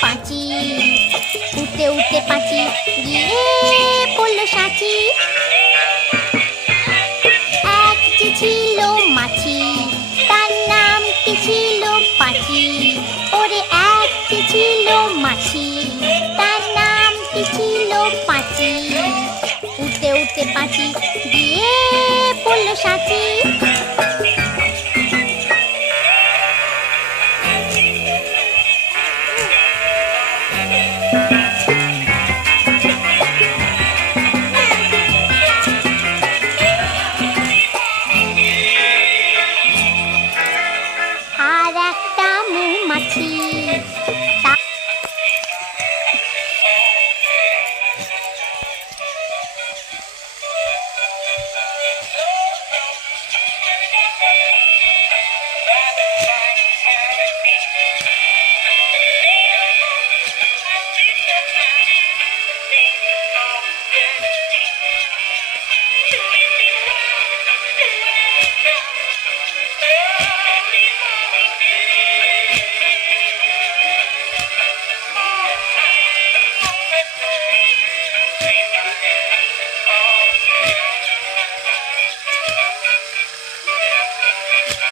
পাঁচি। উঠতে উঠতে পাঁচি গিয়ে পড়ল সাঁচি। এক যে ছিল মাছি, তার নাম কি ছিল পাঁচি। ওরে এক যে ছিল মাছি, তার নাম কি ছিল পাঁচি। উঠতে উঠতে পাঁচি গিয়ে পড়ল সাঁচি। আর একটা মৌমাছি,